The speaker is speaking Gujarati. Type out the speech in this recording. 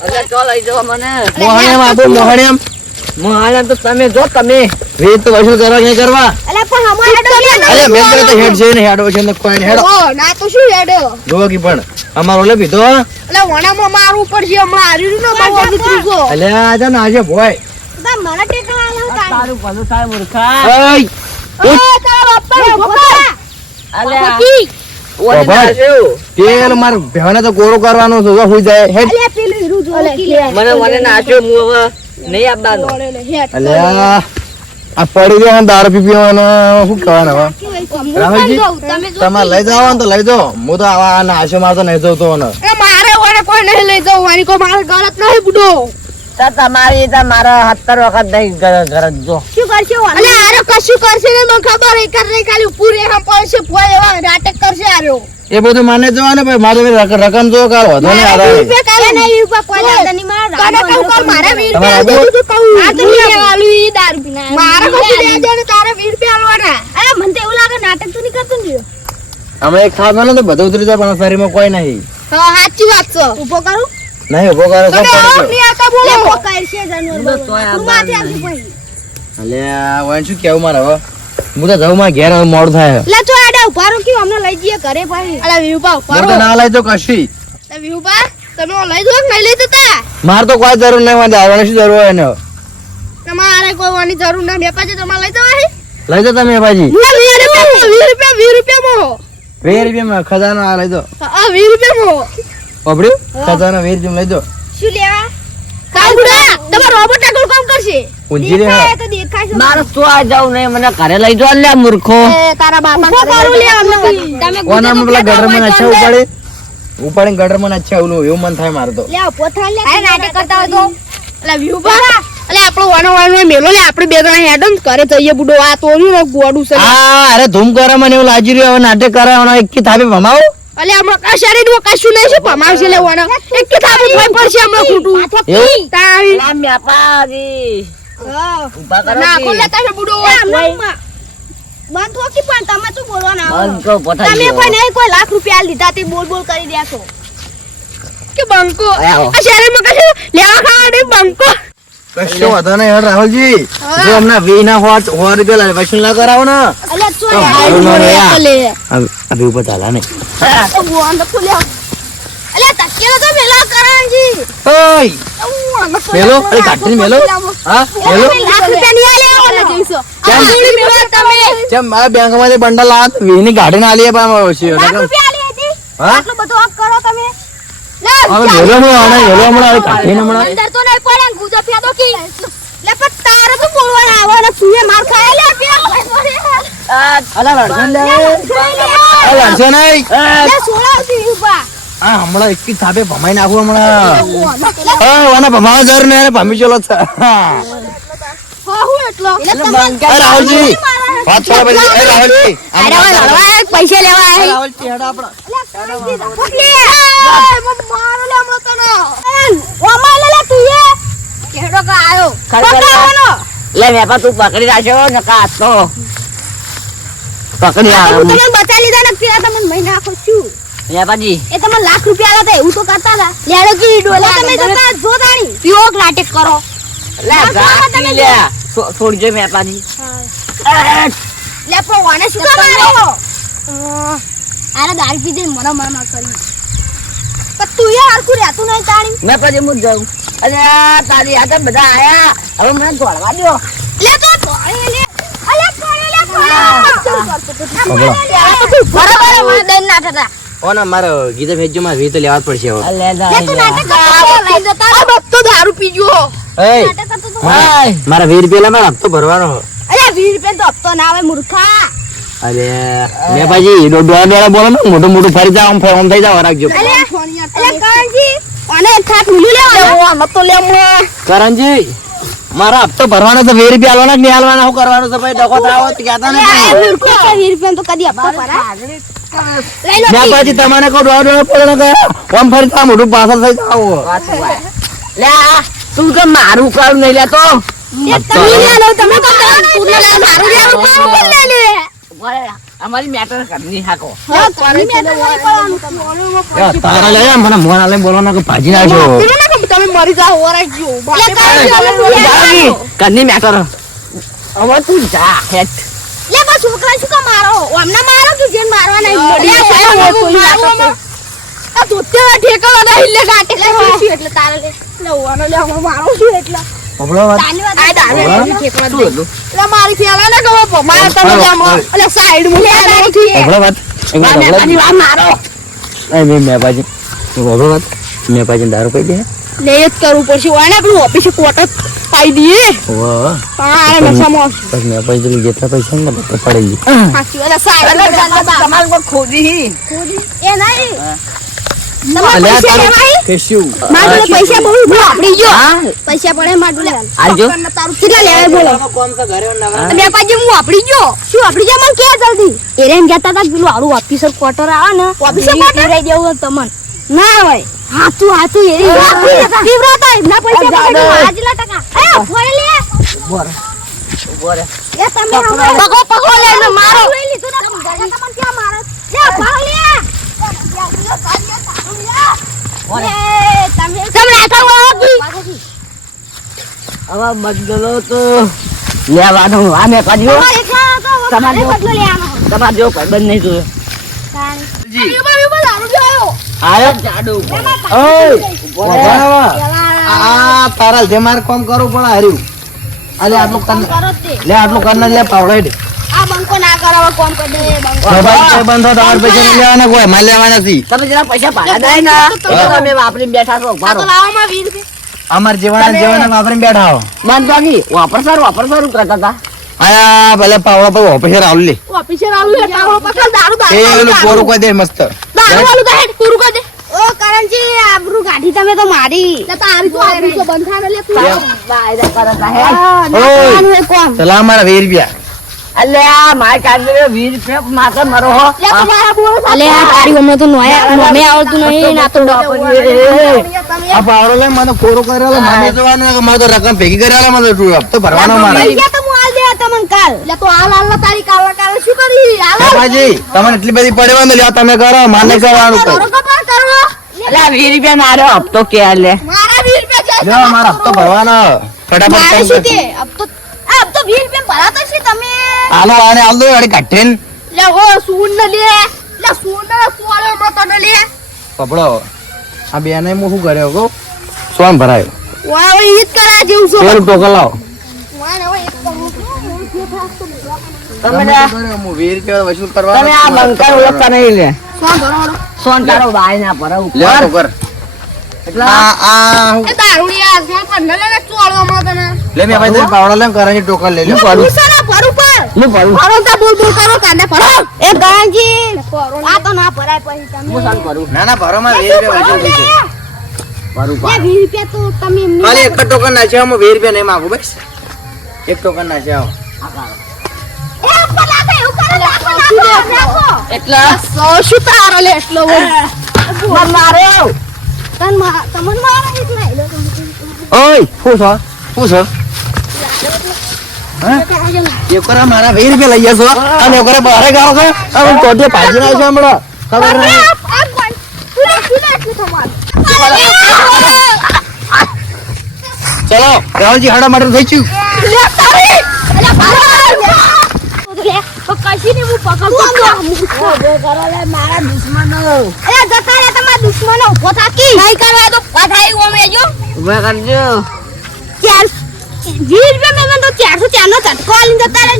અરે ચો લઈ જાવ મને મોહણિયામ આપો મોહણિયામ તો તમે જો તમે વેદ તો વસૂલ કરવા નહીં કરવા અલે પણ અમારે અલે મેં તો હેડ છે ને હેડો છે ને કોઈ હેડો ના તો શું હેડો જો કી પણ અમારો લે પીધો અલે વણામાં મારું પડશે હમણાં હાર્યું નો બહુ ત્રીસો અલે આજો ને આજે ભોય મને ટેકા આલા તારું ભલું થાય મૂર્ખા ઓય તારા બાપા ભોકા અલે ઓ ભાઈ તેલ માર ભેવાને તો કોરો કરવાનો છે જો હોઈ જાય હેડ અલે પેલું હીરું જો મને નાચ્યો હું હવે નહીં આપવાનો અલે આ પડી ગયા દારૂ પી પીવાનો શું કહેવાનું હવે રાહુલજી તમારે લઈ જાવ ને તો લઈ જાઓ હું તો આવા નાશો મારતો નહીં જતો ને એ મારે ઓને કોઈ નહીં લઈ જવાની કોઈ મારે ગલત નહીં બુડો તમારી મારા 70 વખત નહીં ઘર જો શું કરશે અલે આરો કશું કરશે ને મને ખબર એક જ નહીં ખાલી પૂરે હમ પડશે પોય એવા નાટક કરશે આરો એ બધું માને જવાનું ભાઈ મારે રકમ જો કાઢો વધો ને આરે કાલે નહીં ઉપર કોઈ લાદા નહીં મારા તને કહું કર મારા 20 રૂપિયા આ તો આલુ ઈ દારૂ પીના મારા કશું દે દે ને તારે 20 રૂપિયા આલવાના અરે મને તો એવું લાગે નાટક તો નહીં કરતો ને અમે એક ખાવાનું તો બધું ઉતરી જાય પણ શરીરમાં કોઈ નહીં હા સાચી વાત છે ઊભો કરું નહીં ઉભો કરો સબ પડી લે પોકાય છે જાનવર તું માથે આવી પડી અલે આ વણ શું કેવું મારે હવે હું તો જાઉં માં ઘેર મોડ થાય લે તો આડા ઉભા રહો કે અમને લઈ જઈએ ઘરે ભાઈ અલે વિઉપા ઉભા હું રહો તો ના લઈ તો કશી લે વિઉપા તમે લઈ દો કે નહીં લઈ દેતા માર તો કોઈ જરૂર નહીં મને આવવાની શું જરૂર હોય ને તમારે કોઈ વાની જરૂર ના બે પાછે તમારે લઈ જવા લઈ દો તમે ભાજી 20 રૂપિયા મો 20 રૂપિયામાં ખજાનો આ લઈ દો આ 20 રૂપિયા મો પકડ્યું ખજાનો 20 રૂપિયા લઈ દો શું લેવા કાઉડા તમારો રોબોટ આગળ કામ કરશે ઊંજી રે દેખાય તો દેખાય છે મારે તો આ જાવ નહીં મને ઘરે લઈ જાવ લે મૂર્ખો એ તારા બાપા કરું લે અમને તમે કોના માં પેલા ગટરમાં અચ્છા ઉપાડે ઉપાડીને ગટરમાં અચ્છા ઓલું એવું મન થાય મારે તો લે પોથા લે આ નાટક કરતા હોય તો અલે વ્યૂ બરા અલે આપણો વાનો મેલો લે આપણે બે જણા હેડ ને ઘરે જઈએ બુડો આ તોર્યું ને ગોડું છે આ અરે ધૂમ કરે મને એવું લાગી રહ્યું હવે નાટક કરાવવાનો એક કી થાપે ભમાવો અલે હમણાં આ શરીરમાં કશું નહીં છે પમાવશે લેવાનો એક કે થાપે ફોઈ પડશે હમણાં ખોટું એવું તારી લા મ્યાપાજી ઉભા કરો ના જી. કોલે તમે બુડો બંધ હોકી પણ તમે શું બોલવાના બંધ કહો, પતાઈ તમે દો. કોઈ નહીં કોઈ લાખ રૂપિયા લીધા તે બોલ બોલ કરી દ્યા છો કે બંકો આવો. આ શરીરમાં કશું લેવા ખાવા નહીં બંકો કશો વાંધો નહીં યાર રાહુલજી જો હમણાં વીના હોત રૂપિયા વસૂલ ના કરાવો ને અલે ચો તો મારું નામ લે યા. લે અભી ઉપર ચાલા નહીં ઓ બોંડ ખોલ્યા અલે તકેલો તો મેલા કરાંજી ઓય મેલો અરે કાટરી મેલો હા મેલો લાખ રૂપિયા નહીં આલે ઓલે જઈસો આ જોડી મેલો તમે જેમ આ બેંક માંથી બંડલ આ વીની ગાડી ના આલીએ પણ લાખ રૂપિયા આલી હતી હા? આટલો બધો હક કરો તમે લે હવે મેલો નો આને મેલો હમણાં હવે કાટરી ને હમણાં અંદર તો નહીં પડે ગુજા ફિયા તો કી લે પણ તારે તો બોલવાના આવે ને સુએ માર ખાય લે અલા લડશન લે આ લડશો નહીં લે સોળાવતી ઉભા આ હમણાં એક થાપે ભમાઈ નાખું હમણાં વાના ભમાવા જર ને ભમી ચલો છે હા હું એટલો અરે રાહુલજી વાત છોડો પછી અરે રાહુલજી પૈસા લેવા અરે રાહુલજી હેડો આપણા લે મ્યાપા તું પકડી રાખ્યો નકા હાથ તો પકડી આવ મ્યાપાજી લાખ રૂપિયા આલા એવું તો કરતા હતા લેડો કી ડોલા તમે જતા જો તાણી પીઓક નાટક કરો લે ગાતી લે છોડજો મ્યાપાજી લે પણ વાને શું મારો આરે દારૂ પી દે મને માર કરી પણ તું યાર હરખું રહેતું નહીં તાણી મ્યાપાજી હું જાઉં અરે તારી આ તો બધા આયા હવે મને દોડવા દો લે તો તોડી લે અલે તોડી લે બરાબર મને દઈ ના થતા ઓના મારો ગીતા ભેજો માં વી તો લેવા જ પડશે હવે લે લે તું નાટક કરતો લઈ જતા આ બધો દારૂ પીજો એ નાટક કરતો તો મારા 20 રૂપિયા મારા હપ્તો ભરવાનો અરે 20 રૂપિયા તો હપ્તો ના આવે મૂર્ખા અરે મે ભાજી ડોડા મેળા બોલો ને મોટું મોટું ફરી જાવ આમ થઈ જાવ રાખજો અલે કાંજી અને થાક મિલી લેવાનો આ મત તો લે મને કરણજી મારા હપ્તો ભરવાનો તો 20 રૂપિયા આલવાના કે નહીં આલવાના હું કરવાનું છે ભાઈ ડકો થાવ તો કહેતા નથી મૂર્ખો 20 રૂપિયા તો કદી હપ્તો ભરા લઈ લો મે ભાજી તમને કો ડોડા પડે ને આમ ફરી જાવ મોટું પાછળ થઈ જાવ લે તું તો મારું કર નહીં લેતો તમે લે લો તમે તો તું લે મારું લે લે અમારી મેટર કરી હાકો તારા લે મને મોના લઈને બોલવાનો કે ભાજી નાખ્યો તમે મરી જાવ ઓરાઈ ગયો કરની મેટર હવે તું જા હેટ લે બસ છોકરા શું કા મારો ઓમને મારો કે જેન મારવા નહીં આ દોતે ઠેકવા નહીં લે ગાટે એટલે તારે લે ઓવાનો લે હું મારો છું એટલે પબડો વાત આ દાવે ઠેકવા દે તું એટલે મારી ફેલા ને કહો મારે તમે જામ એટલે સાઈડ માં પબડો વાત મેં મારો મેં બાજી પબડો વાત મેં બાજી દારૂ પી દે લે જ કરવું પડશે ઓને આપણું ઓફિસે કોટ પાઈ દઈએ વાહ પાણે નસામાં બસ મેં બાજી જેટલા પૈસા ને બધા પડી ગઈ સાચી એટલે સાઈડ તમારે કોઈ ખોદી એ નહીં અલ્યા તમારે તારું પૈસા કેશું મારે પૈસા બહુ આપડી ગયો હા પૈસા પડે માડું લે આલજો કેટલા લેવા બોલો બે પાજી હું આપડી ગયો શું આપડી ગયા મને કે જલ્દી એરેન કહેતા હતા પેલું આડું ઓફિસર ક્વાર્ટર આવે ને ઓફિસર ક્વાર્ટર રહી દેવું તમન ના હોય હાથું એરી તીવ્રતા ના પૈસા પડે આજલા ટકા એ ફોડે લે બોરે એ તમે પગો લે ને મારો લઈ લીધું ને તમને ક્યાં મારો લે ભાગ લે તમે આખા હવે બદલો તો લેવાનો આ મેં કાઢ્યો તમારે જો ભાઈબંધ નહીં જોયો આયો જાડુ આ તારા જે મારે કામ કરવું પડે હાર્યું અલે આટલું કર લે આટલું કર લે પાવડે આ બંકો ના કરાવો કોમ કર દે બંકો બંધો તમારે પૈસા નહીં લેવાના કોઈ માલ લેવાના નથી તમે જરા પૈસા ભાડા દે ને તો તમે વાપરીને બેઠા છો આ મારો તો લાવવામાં 20 રૂપિયા અમાર જેવાના વાપરીને બેઠા હો બંધ વાગી વાપર સારું કરતા હતા આયા ભલે પાવડો પર ઓફિસર આવ લે ઓફિસર આવ્યું એટલે તારો પકડ દારૂ એ ઓલું કોરું કોઈ દે મસ્ત દારૂ વાળું તો હેડ પૂરું કર દે ઓ કરણજી આબરૂ ગાડી તમે તો મારી લે તારી તો આબરૂ તો બંધ થાય લે તું વાયદા કરતા હે ઓય ચલા અમારા 20 રૂપિયા અલે આ માર કાઢે 20 રૂપિયા માથે મરો હો લે તમારા બોલ અલે આ તારી ગમે તો નોમે આવતું નહીં ના તો આ પાવડો લે મને કોરો કરેલો મને જોવાનું કે મારે તો રકમ ભેગી કરેલા મને તો હપ્તો ભરવાનો મારે પૈસા તો હું આલ દે તમને કાલ લે તો હાલ તારી કાલ શું કરી હાલ બાબાજી તમને એટલી બધી પડવાનું લ્યો તમે કરો માને કરવાનું કઈ કપાળ કરો અલે 20 રૂપિયા મારો હપ્તો કે લે મારા 20 રૂપિયા લ્યો મારો હપ્તો ભરવાનો ફટાફટ મારે કામ શું કરો. તે અબ તો 20 રૂપિયા ભરાતા છે તમે હાલો આને હાલ દો અડી કાઢીને લે ઓ સૂન ન લે સૂન કોળો મતો ન લે પપડો આ બેને હું શું કર્યો કહું સોન ભરાયો વાહ હવે ઈદ કરા જેવું છો તેલ ટોકર લાવો વાહ હવે એક કરું તમે તમે શું કર્યો? હું 20 રૂપિયા વસૂલ કરવા તમે આ બંકર ઓળખતા નહીં લે સોન ભરો સોન તારો ભાઈ ના પર લે ટોકર એટલે આ એ દારૂડિયા સોન પર ન લે ચોળો મતો ને લે મે ભાઈ તારી પાવડો લે કરાની ટોકર લે લે પાડું પૂછાના ભરું પર હું ભરું ભરો તા બોલ કરો કાને ભરો એ ગાંજી આ તો ના ભરાય પછી તમે હું સાલ કરું ના ના ભરો માં 20 રૂપિયા વસૂલ થઈ છે ભરું લે પા 20 રૂપિયા તો તમે એમની ખાલી એક જ ટોકર નાખ્યા હું 20 રૂપિયા નહીં માંગુ બસ એક ટોકર નાખ્યા એ ઉપર લાગે ઉપર નાખો એટલે શું તારો લે એટલો મન માર્યો તન તમને મારા એક લઈ લો ઓય શું છો હા એકરા મારા 20 રૂપિયા લઈ જશો અને એકરા બહાર ગાવ છો હવે કોટે ભાજી નાખો હમણાં ખબર નહીં ચલો રાહુલજી હાડા માટે થઈ ચૂક મારા દુશ્મનો દુશ્મનો ઉભો થાકી નહીં કરવા તો પથાઈ ઓમે જો ઉભા કરજો 20 રૂપિયા મેં તો 404 નો ઝટકો આલીને જતા રહે